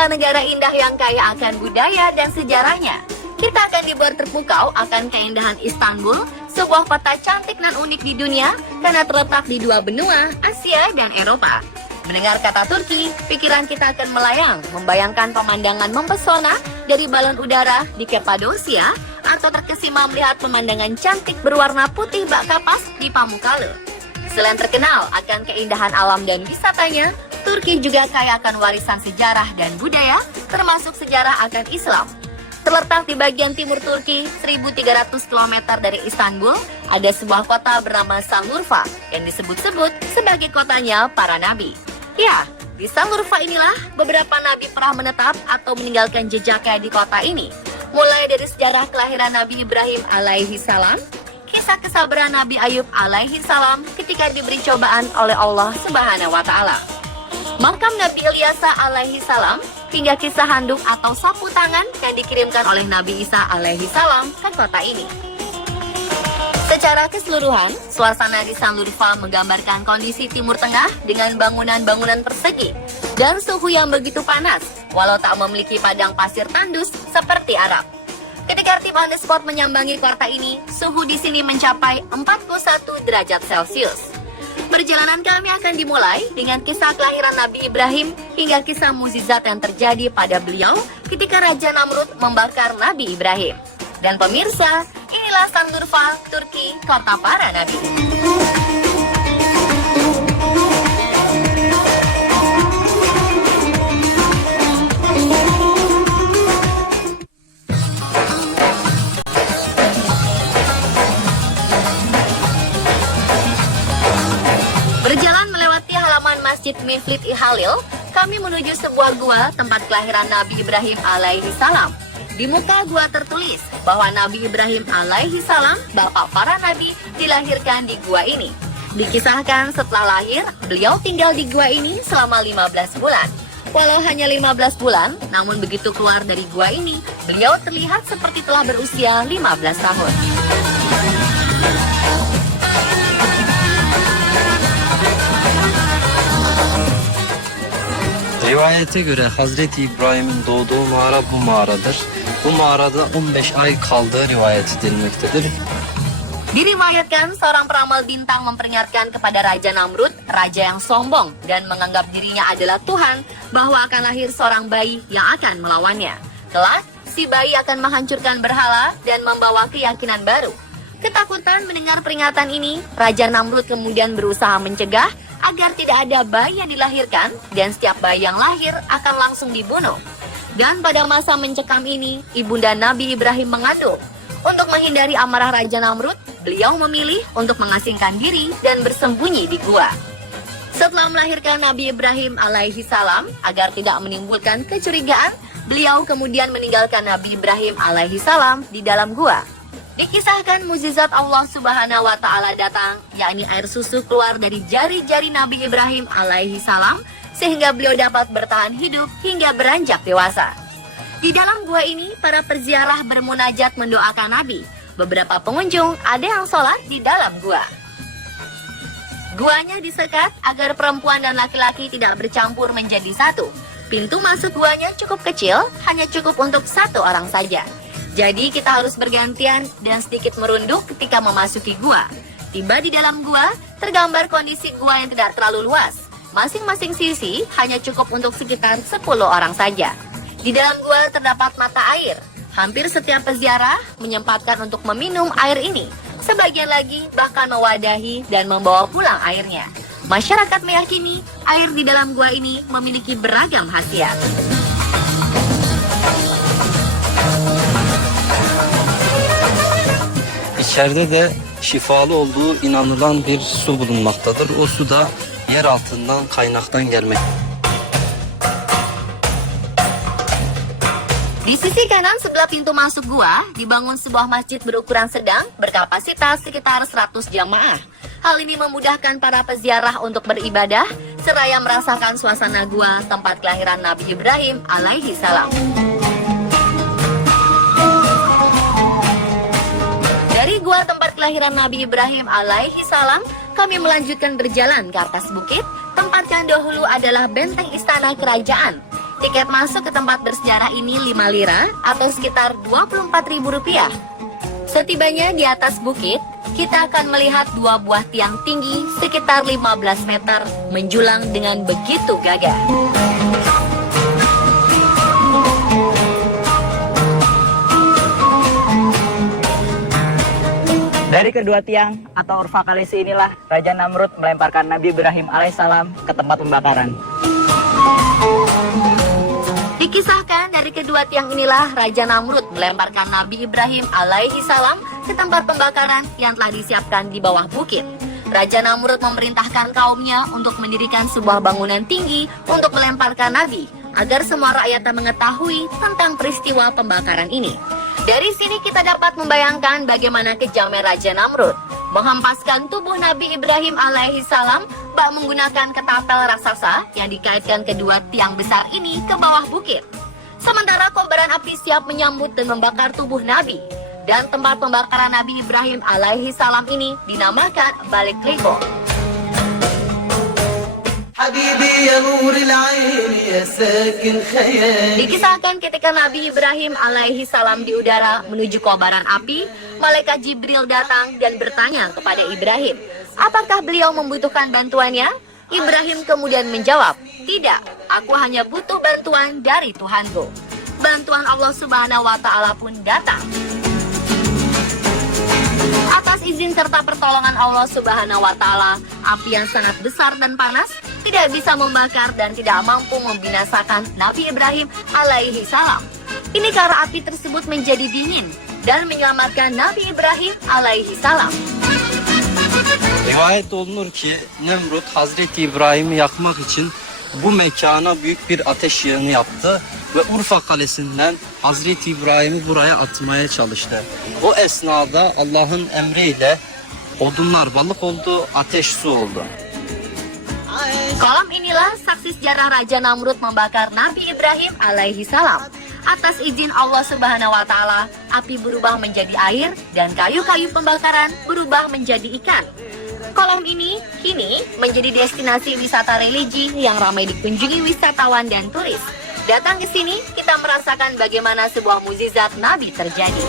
inilah negara indah yang kaya akan budaya dan sejarahnya. Kita akan dibuat terpukau akan keindahan Istanbul, sebuah kota cantik dan unik di dunia karena terletak di dua benua, Asia dan Eropa. Mendengar kata Turki, pikiran kita akan melayang, membayangkan pemandangan mempesona dari balon udara di Kapadosia atau terkesima melihat pemandangan cantik berwarna putih bak kapas di Pamukkale. Selain terkenal akan keindahan alam dan wisatanya, Turki juga kaya akan warisan sejarah dan budaya, termasuk sejarah akan Islam. Terletak di bagian timur Turki, 1.300 km dari Istanbul, ada sebuah kota bernama Sanliurfa yang disebut-sebut sebagai kotanya para nabi. Ya, di Sanliurfa inilah beberapa nabi pernah menetap atau meninggalkan jejaknya di kota ini. Mulai dari sejarah kelahiran Nabi Ibrahim alaihi salam, kisah kesabaran Nabi Ayub alaihi salam ketika diberi cobaan oleh Allah Subhanahu wa taala. Makam Nabi Ilyasa alaihi salam hingga kisah handuk atau sapu tangan yang dikirimkan oleh Nabi Isa alaihi salam ke kota ini. Secara keseluruhan, suasana di Sanliurfa menggambarkan kondisi Timur Tengah dengan bangunan-bangunan persegi dan suhu yang begitu panas, walau tak memiliki padang pasir tandus seperti Arab. Ketika tim on the spot menyambangi kota ini, suhu di sini mencapai 41 derajat Celcius. Perjalanan kami akan dimulai dengan kisah kelahiran Nabi Ibrahim hingga kisah mukjizat yang terjadi pada beliau ketika Raja Namrud membakar Nabi Ibrahim. Dan pemirsa, inilah Sanliurfa, Turki, kota para nabi. Berjalan melewati halaman Masjid Mevlit Halil, kami menuju sebuah gua tempat kelahiran Nabi Ibrahim alaihi salam. Di muka gua tertulis bahwa Nabi Ibrahim alaihi salam, bapak para nabi, dilahirkan di gua ini. Dikisahkan setelah lahir, beliau tinggal di gua ini selama 15 bulan. Walau hanya 15 bulan, namun begitu keluar dari gua ini, beliau terlihat seperti telah berusia 15 tahun. Rivayete göre Hazreti İbrahim'in doğduğu mağara bu mağaradır. Bu mağarada 15 ay kaldığı rivayet edilmektedir. Diriwayatkan seorang peramal bintang memperingatkan kepada Raja Namrud, raja yang sombong dan menganggap dirinya adalah Tuhan, bahwa akan lahir seorang bayi yang akan melawannya. Kelak, si bayi akan menghancurkan berhala dan membawa keyakinan baru. Ketakutan mendengar peringatan ini, Raja Namrud kemudian berusaha mencegah agar tidak ada bayi yang dilahirkan dan setiap bayi yang lahir akan langsung dibunuh. Dan pada masa mencekam ini, ibunda Nabi Ibrahim mengandung. Untuk menghindari amarah Raja Namrud, beliau memilih untuk mengasingkan diri dan bersembunyi di gua. Setelah melahirkan Nabi Ibrahim alaihi salam, agar tidak menimbulkan kecurigaan, beliau kemudian meninggalkan Nabi Ibrahim alaihi salam di dalam gua. Dikisahkan mukjizat Allah Subhanahu wa taala datang, yakni air susu keluar dari jari-jari Nabi Ibrahim alaihi salam sehingga beliau dapat bertahan hidup hingga beranjak dewasa. Di dalam gua ini, para perziarah bermunajat mendoakan Nabi. Beberapa pengunjung ada yang sholat di dalam gua. Guanya disekat agar perempuan dan laki-laki tidak bercampur menjadi satu. Pintu masuk guanya cukup kecil, hanya cukup untuk satu orang saja. Jadi kita harus bergantian dan sedikit merunduk ketika memasuki gua. Tiba di dalam gua, tergambar kondisi gua yang tidak terlalu luas. Masing-masing sisi hanya cukup untuk sekitar 10 orang saja. Di dalam gua terdapat mata air. Hampir setiap peziarah menyempatkan untuk meminum air ini. Sebagian lagi bahkan mewadahi dan membawa pulang airnya. Masyarakat meyakini air di dalam gua ini memiliki beragam khasiat. İçeride de şifalı olduğu inanılan bir su bulunmaktadır. O su da yer altından kaynaktan gelmektedir. Di sisi kanan sebelah pintu masuk gua, dibangun sebuah masjid berukuran sedang berkapasitas sekitar 100 jamaah. Hal ini memudahkan para peziarah untuk beribadah, seraya merasakan suasana gua tempat kelahiran Nabi Ibrahim alaihi salam. Dari gua tempat kelahiran Nabi Ibrahim alaihi salam, kami melanjutkan berjalan ke atas bukit, tempat yang dahulu adalah benteng istana kerajaan. Tiket masuk ke tempat bersejarah ini 5 lira atau sekitar Rp24.000. Setibanya di atas bukit, kita akan melihat 2 buah tiang tinggi sekitar 15 meter menjulang dengan begitu gagah. Dari kedua tiang atau urfa kalisi inilah Raja Namrud melemparkan Nabi Ibrahim alaihissalam ke tempat pembakaran. Dikisahkan dari kedua tiang inilah Raja Namrud melemparkan Nabi Ibrahim alaihi salam ke tempat pembakaran yang telah disiapkan di bawah bukit. Raja Namrud memerintahkan kaumnya untuk mendirikan sebuah bangunan tinggi untuk melemparkan Nabi agar semua rakyat mengetahui tentang peristiwa pembakaran ini. Dari sini kita dapat membayangkan bagaimana kejamnya Raja Namrud menghempaskan tubuh Nabi Ibrahim alaihi salam bak menggunakan ketapel raksasa yang dikaitkan kedua tiang besar ini ke bawah bukit. Sementara kobaran api siap menyambut dan membakar tubuh Nabi. Dan tempat pembakaran Nabi Ibrahim alaihi salam ini dinamakan Balik Lego. Dikisahkan ketika Nabi Ibrahim alaihi salam di udara menuju kobaran api, malaikat Jibril datang dan bertanya kepada Ibrahim, apakah beliau membutuhkan bantuannya? Ibrahim kemudian menjawab, tidak, aku hanya butuh bantuan dari Tuhanku. Bantuan Allah Subhanahu wa Ta'ala pun datang. Atas izin serta pertolongan Allah Subhanahu wa Ta'ala, api yang sangat besar dan panas tidak bisa membakar dan tidak mampu membinasakan Nabi Ibrahim alaihi salam. Ini karena api tersebut menjadi dingin dan menyelamatkan Nabi Ibrahim alaihi salam. Rivayet olunur ki Nemrut Hazreti İbrahim'i yakmak için bu mekana büyük bir ateş yığını yaptı ve Urfa Kalesi'nden Hazreti İbrahim'i buraya atmaya çalıştı. O esnada Allah'ın emriyle odunlar balık oldu, ateş su oldu. Kolam inilah saksi sejarah Raja Namrud membakar Nabi Ibrahim alaihi salam. Atas izin Allah Subhanahu wa Ta'ala, api berubah menjadi air dan kayu-kayu pembakaran berubah menjadi ikan. Kolam ini kini menjadi destinasi wisata religi yang ramai dikunjungi wisatawan dan turis. Datang ke sini, kita merasakan bagaimana sebuah mukjizat Nabi terjadi.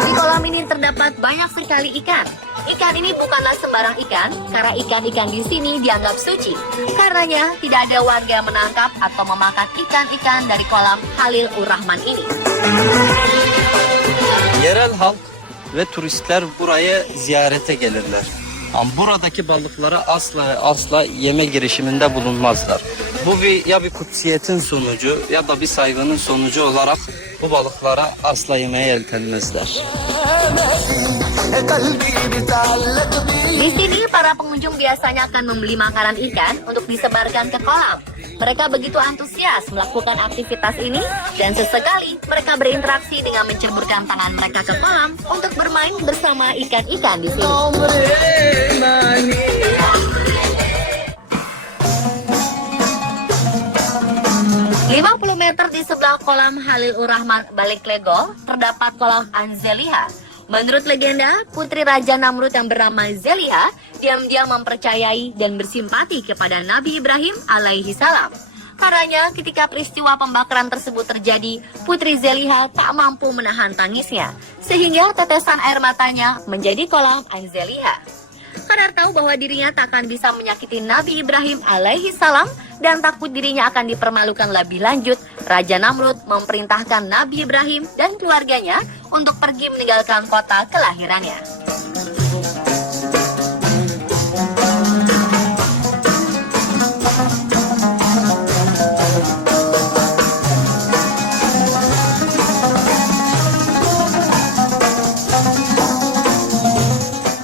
Di kolam ini terdapat banyak sekali ikan. Ikan ini bukanlah sembarang ikan, karena ikan-ikan di sini dianggap suci. Karenanya tidak ada warga yang menangkap atau memakan ikan-ikan dari kolam Halil Ur-Rahman ini. Yerel halk ve turistler buraya ziyarete gelirler. Ama buradaki balıklara asla yeme girişiminde bulunmazlar. Bu ya bir kutsiyetin sonucu ya da bir saygının sonucu olarak bu balıklara asla yemeye yeltenmezler. Di sini para pengunjung biasanya akan membeli makanan ikan untuk disebarkan ke kolam. Mereka begitu antusias melakukan aktivitas ini dan sesekali mereka berinteraksi dengan menceburkan tangan mereka ke kolam untuk bermain bersama ikan-ikan di sini. ...50 meter di sebelah kolam Halil Ur-Rahman Balik Lego terdapat kolam Anzeliha. Menurut legenda, putri Raja Namrud yang bernama Zeliha diam-diam mempercayai dan bersimpati kepada Nabi Ibrahim alaihi salam. Karenanya ketika peristiwa pembakaran tersebut terjadi, putri Zeliha tak mampu menahan tangisnya, sehingga tetesan air matanya menjadi kolam Anzeliha. Karena tahu bahwa dirinya tak akan bisa menyakiti Nabi Ibrahim alaihi salam dan takut dirinya akan dipermalukan lebih lanjut, Raja Namrud memerintahkan Nabi Ibrahim dan keluarganya untuk pergi meninggalkan kota kelahirannya.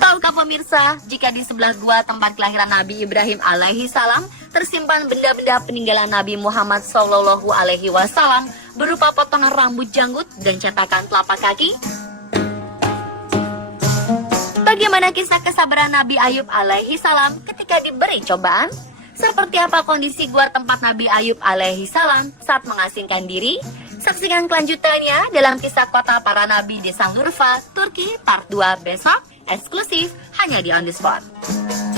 Tahukah pemirsa, jika di sebelah gua tempat kelahiran Nabi Ibrahim alaihi salam tersimpan benda-benda peninggalan Nabi Muhammad Sallallahu Alaihi Wasallam berupa potongan rambut janggut dan cetakan telapak kaki? Bagaimana kisah kesabaran Nabi Ayub alaihi salam ketika diberi cobaan? Seperti apa kondisi gua tempat Nabi Ayub alaihi salam saat mengasingkan diri? Saksikan kelanjutannya dalam kisah kota para nabi di Sanggurfa, Turki, part 2 besok, eksklusif hanya di On The Spot.